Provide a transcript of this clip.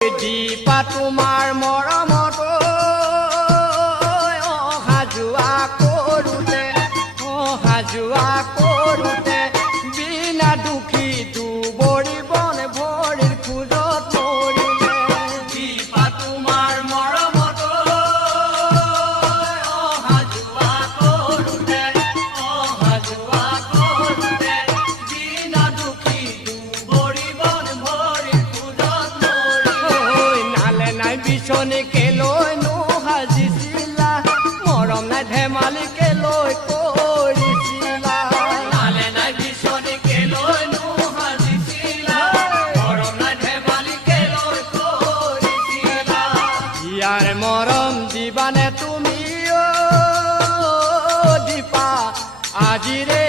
দীপা তোমাৰ মৰমত অহা কৰোঁতে বিনা দুখী দুবৰি বন ভৰিৰ খোজত মৰিলে। দীপা তোমাৰ মৰমত অহা যোৱা কৰোঁতে বিনা দুখী দুবৰি বন ভৰিৰ খোজত মৰিলে। নালে নাই বিচনী কেলৈ নোসাজিছিলা, মৰম নাই ধেমালি কেলৈ কৰিছিলা। নালে নাই বিচনী কেলৈ নোসাজিছিলা, মৰম নাই ধেমালি কেলৈ কৰিছিলা। ইয়াৰ মৰম দিবানে তুমি দীপা আজিৰে